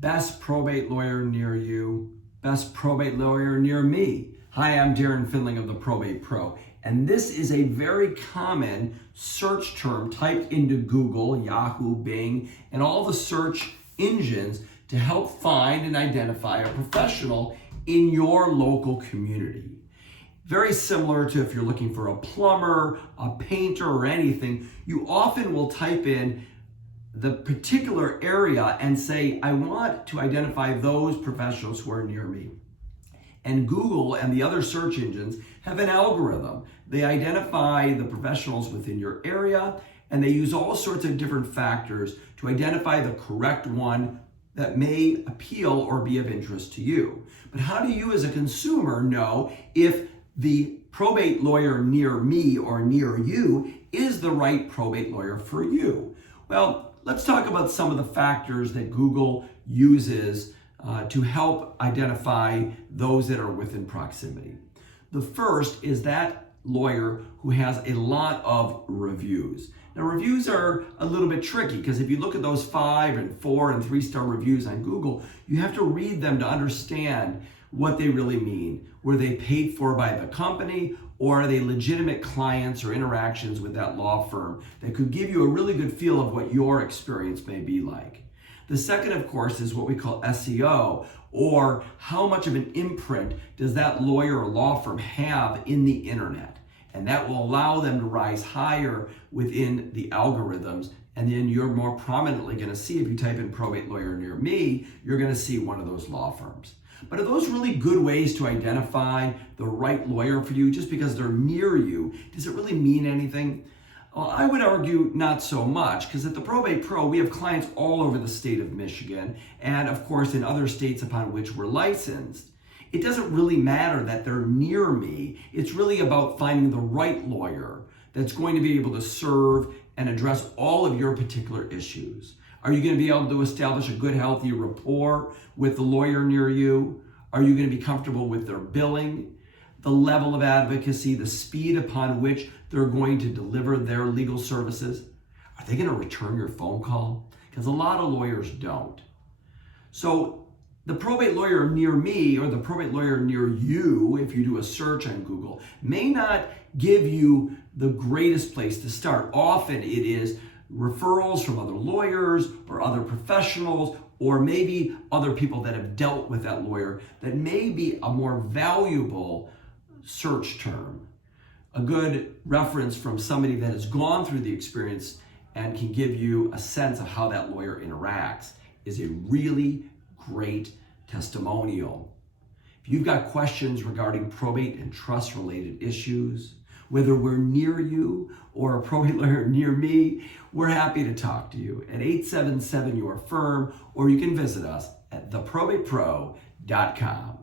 Best probate lawyer near you, best probate lawyer near me. Hi, I'm Darren Findling of the Probate Pro, and this is a very common search term typed into Google, Yahoo, Bing, and all the search engines to help find and identify a professional in your local community. Very similar to if you're looking for a plumber, a painter, or anything, you often will type in the particular area and say, I want to identify those professionals who are near me. And Google and the other search engines have an algorithm. They identify the professionals within your area, and they use all sorts of different factors to identify the correct one that may appeal or be of interest to you. But how do you as a consumer know if the probate lawyer near me or near you is the right probate lawyer for you? Well, let's talk about some of the factors that Google uses to help identify those that are within proximity. The first is that lawyer who has a lot of reviews. Now, reviews are a little bit tricky because if you look at those 5 and 4 and 3-star reviews on Google, you have to read them to understand what they really mean. Were they paid for by the company, or are they legitimate clients or interactions with that law firm that could give you a really good feel of what your experience may be like? The second, of course, is what we call SEO, or how much of an imprint does that lawyer or law firm have in the internet? And that will allow them to rise higher within the algorithms. And then you're more prominently going to see, if you type in probate lawyer near me, you're going to see one of those law firms. But are those really good ways to identify the right lawyer for you just because they're near you? Does it really mean anything? Well, I would argue not so much, because at the Probate Pro, we have clients all over the state of Michigan, and of course in other states upon which we're licensed. It doesn't really matter that they're near me. It's really about finding the right lawyer that's going to be able to serve and address all of your particular issues. Are you going to be able to establish a good, healthy rapport with the lawyer near you? Are you going to be comfortable with their billing, the level of advocacy, the speed upon which they're going to deliver their legal services? Are they going to return your phone call? Because a lot of lawyers don't. So the probate lawyer near me, or the probate lawyer near you, if you do a search on Google, may not give you the greatest place to start. Often it is referrals from other lawyers or other professionals, or maybe other people that have dealt with that lawyer, that may be a more valuable search term. A good reference from somebody that has gone through the experience and can give you a sense of how that lawyer interacts is a really great testimonial. If you've got questions regarding probate and trust related issues, whether we're near you or a probate lawyer near me, we're happy to talk to you at 877 Your Firm, or you can visit us at theprobatepro.com.